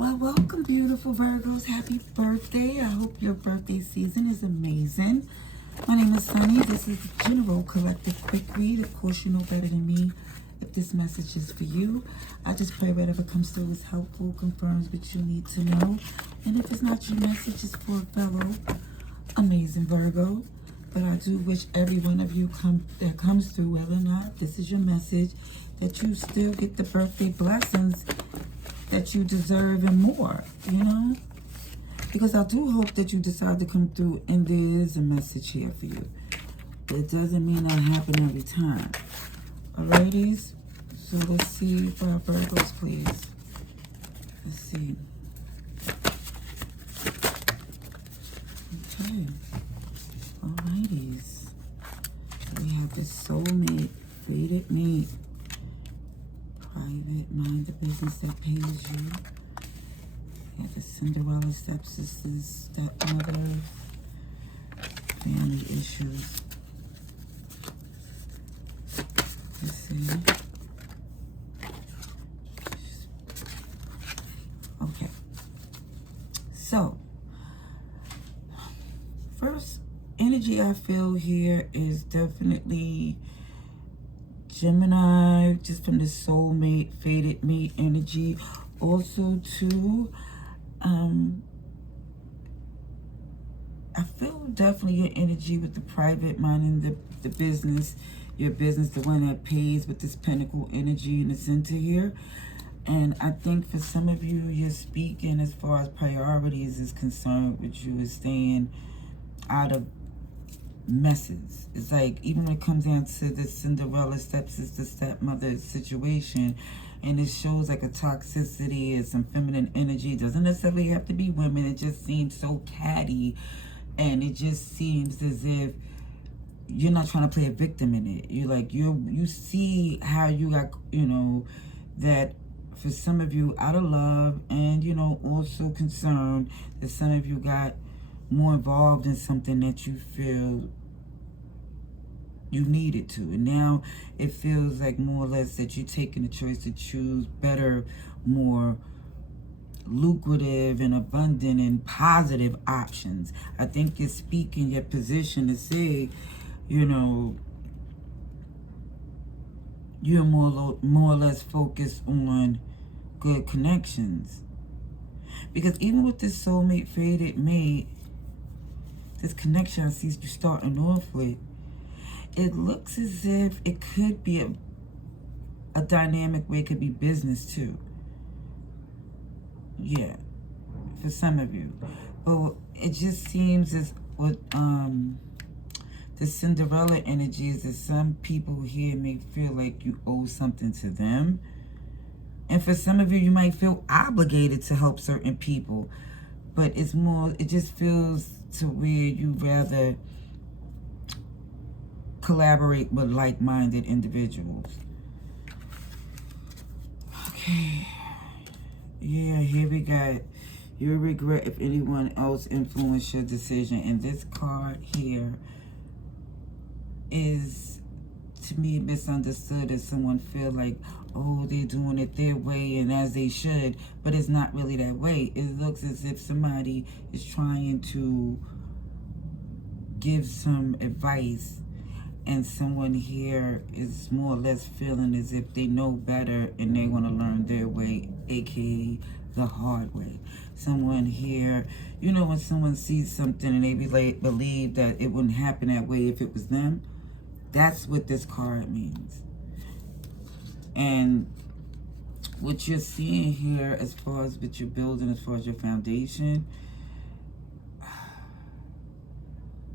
Well, welcome, beautiful Virgos. Happy birthday. I hope your birthday season is amazing. My name is Sunny. This is General Collective Quick Read. Of course, you know better than me if this message is for you. I just pray whatever comes through is helpful, confirms what you need to know. And if it's not your message, it's for a fellow amazing Virgo. But I do wish every one of you that comes through, whether or not this is your message, that you still get the birthday blessings that you deserve and more, you know? Because I do hope that you decide to come through and there is a message here for you. It doesn't mean that'll happen every time. Alrighties? So let's see if our Virgos, please. Let's see. Okay. Alrighties. So we have the soulmate, fated mate. Private, mind the business that pays you. You have the Cinderella stepsisters, stepmother, family issues. Let's see. Okay. So, first energy I feel here is definitely Gemini, just from the soulmate, fated mate energy. Also, too, I feel definitely your energy with the private mind and the business, your business, the one that pays with this pentacle energy in the center here. And I think for some of you, you're speaking as far as priorities is concerned, with you is staying out of messes. It's like, even when it comes down to the Cinderella stepsister, stepmother situation, and it shows like a toxicity and some feminine energy. It doesn't necessarily have to be women. It just seems so catty, and it just seems as if you're not trying to play a victim in it. You're like, you see how you got, you know, that for some of you, out of love and, you know, also concerned, that some of you got more involved in something that you feel you needed to, and now it feels like more or less that you're taking the choice to choose better, more lucrative and abundant and positive options. I think you're speaking your position to say, you know, you're more or less focused on good connections. Because even with this soulmate, fated mate, this connection I see you starting off with, it looks as if it could be a dynamic where it could be business too. Yeah, for some of you. But it just seems as what the Cinderella energy is, that some people here may feel like you owe something to them. And for some of you, you might feel obligated to help certain people. But it's more, it just feels to where you rather collaborate with like-minded individuals. Okay. Yeah, here we got, you'll regret if anyone else influenced your decision. And this card here is, to me, misunderstood as someone feel like, oh, they're doing it their way and as they should, but it's not really that way. It looks as if somebody is trying to give some advice, and someone here is more or less feeling as if they know better and they want to learn their way, aka the hard way. Someone here, you know, when someone sees something and they believe that it wouldn't happen that way if it was them, that's what this card means. And what you're seeing here, as far as what you're building, as far as your foundation,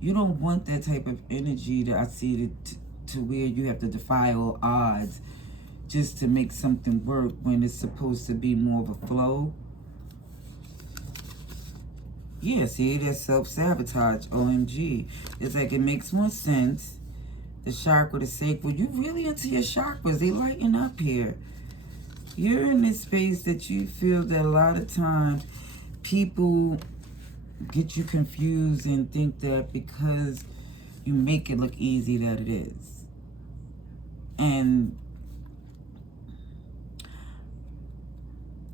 you don't want that type of energy that I see to where you have to defy all odds just to make something work when it's supposed to be more of a flow. Yeah, see, that's self-sabotage, OMG. It's like it makes more sense. The chakra, the sacral, you really into your chakras. They lighten up here. You're in this space that you feel that a lot of times people get you confused and think that because you make it look easy that it is. And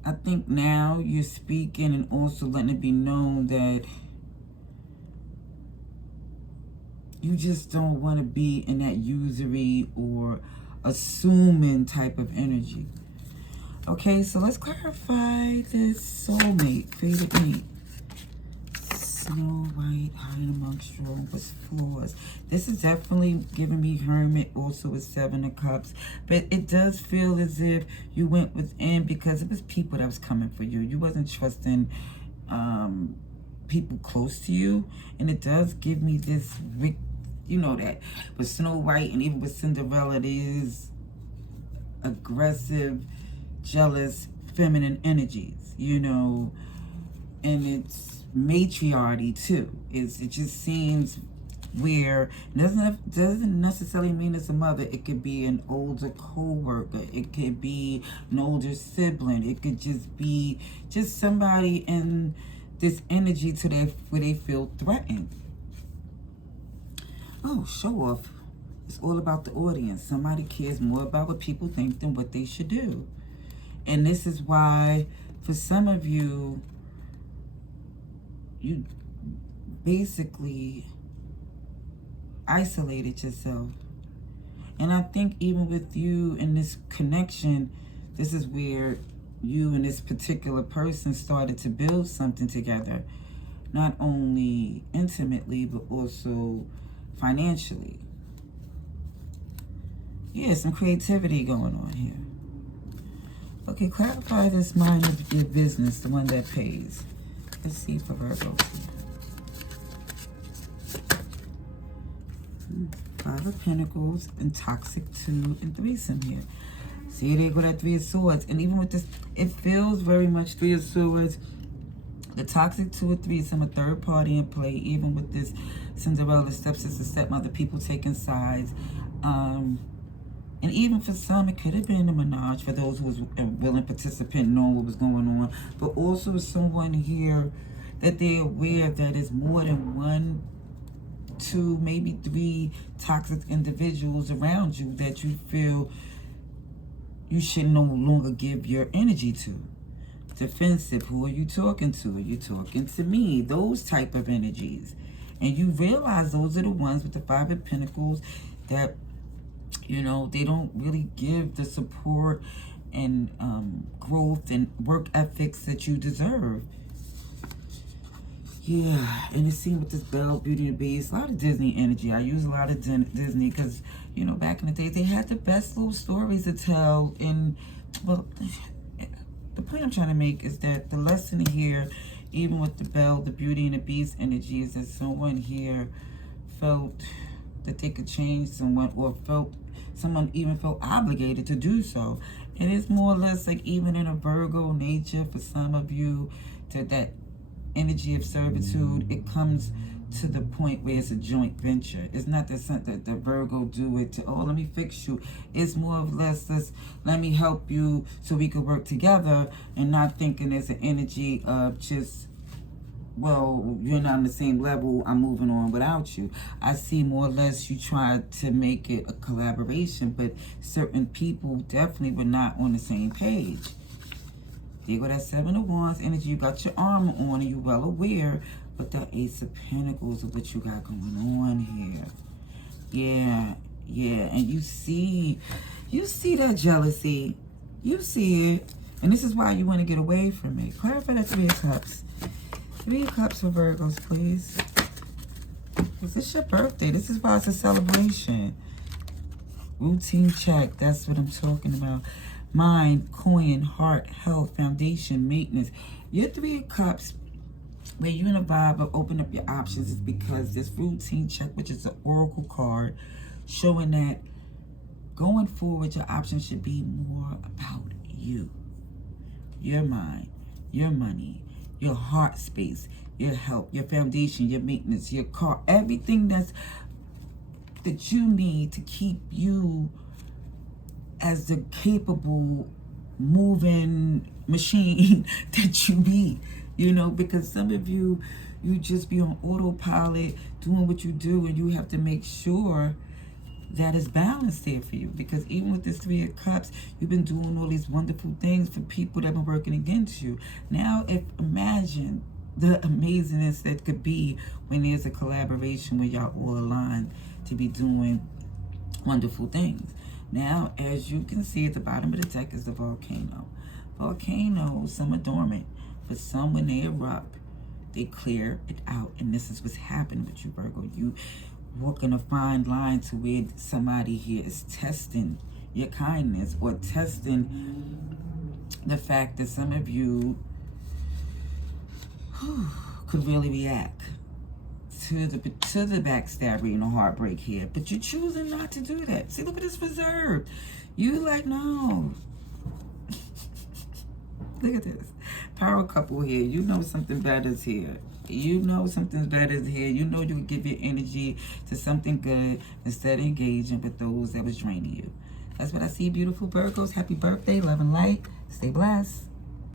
I think now you're speaking and also letting it be known that you just don't want to be in that usury or assuming type of energy. Okay, so let's clarify this soulmate, fated mate. Snow White, hiding amongst strong with flaws. This is definitely giving me Hermit, also with Seven of Cups. But it does feel as if you went within because it was people that was coming for you. You wasn't trusting people close to you. And it does give me this, you know, that with Snow White and even with Cinderella, it is aggressive, jealous, feminine energies, you know, and it's matriarchy too. It just seems where it doesn't necessarily mean it's a mother. It could be an older co-worker. It could be an older sibling. It could just be just somebody in this energy to their where they feel threatened. Oh, show off. It's all about the audience. Somebody cares more about what people think than what they should do. And this is why, for some of you, you basically isolated yourself. And I think even with you in this connection, this is where you and this particular person started to build something together. Not only intimately, but also financially. Yeah, some creativity going on here. Okay, clarify this mind of your business, the one that pays. Let's see for Virgo. Five of Pentacles and Toxic 2 and threesome here. See, there go that Three of Swords. And even with this, it feels very much Three of Swords. The Toxic 2 or threesome, a third party in play. Even with this Cinderella, stepsister, stepmother, people taking sides. And even for some, it could have been a menage for those who was a willing participant, knowing what was going on. But also someone here that they're aware that is more than one, two, maybe three toxic individuals around you that you feel you should no longer give your energy to. Defensive, who are you talking to? Are you talking to me? Those type of energies. And you realize those are the ones with the Five of Pentacles that, you know, they don't really give the support and growth and work ethics that you deserve. Yeah, and it seemed with this Belle, Beauty and the Beast, a lot of Disney energy. I use a lot of Disney because, you know, back in the day, they had the best little stories to tell. And, well, the point I'm trying to make is that the lesson here, even with the Belle, the Beauty and the Beast energy, is that someone here felt that they could change someone, or someone even felt obligated to do so. And it's more or less like even in a Virgo nature for some of you, to that energy of servitude, it comes to the point where it's a joint venture. It's not that the Virgo do it to, oh, let me fix you. It's more or less this, let me help you so we could work together, and not thinking it's an energy of just, well, you're not on the same level, I'm moving on without you. I see more or less you tried to make it a collaboration, but certain people definitely were not on the same page. There go that Seven of Wands energy. You got your armor on and you're well aware, but the Ace of Pentacles of what you got going on here. Yeah, and you see that jealousy. You see it. And this is why you want to get away from it. Clarify that Three of Cups. Three of Cups for Virgos, please. Because it's your birthday. This is why it's a celebration. Routine check. That's what I'm talking about. Mind, coin, heart, health, foundation, maintenance. Your Three of Cups, where you're in a vibe of open up your options, is because this routine check, which is an oracle card, showing that going forward, your options should be more about you. Your mind, your money, your heart space, your health, your foundation, your maintenance, your car, everything that you need to keep you as the capable moving machine that you be, you know, because some of you just be on autopilot doing what you do, and you have to make sure that is balanced there for you. Because even with this Three of Cups, you've been doing all these wonderful things for people that have been working against you. Now, imagine the amazingness that could be when there's a collaboration where y'all all aligned to be doing wonderful things. Now, as you can see at the bottom of the deck is the volcano. Volcanoes, some are dormant, but some, when they erupt, they clear it out. And this is what's happening with you, Virgo. You walking a fine line to where somebody here is testing your kindness, or testing the fact that some of you could really react to the backstabbing and the heartbreak here. But you're choosing not to do that. See, look at this reserve. You like, no. Look at this. Power couple here. You know something better is here. You know something better is here. You know you can give your energy to something good instead of engaging with those that was draining you. That's what I see, beautiful Virgos. Happy birthday, love and light. Stay blessed.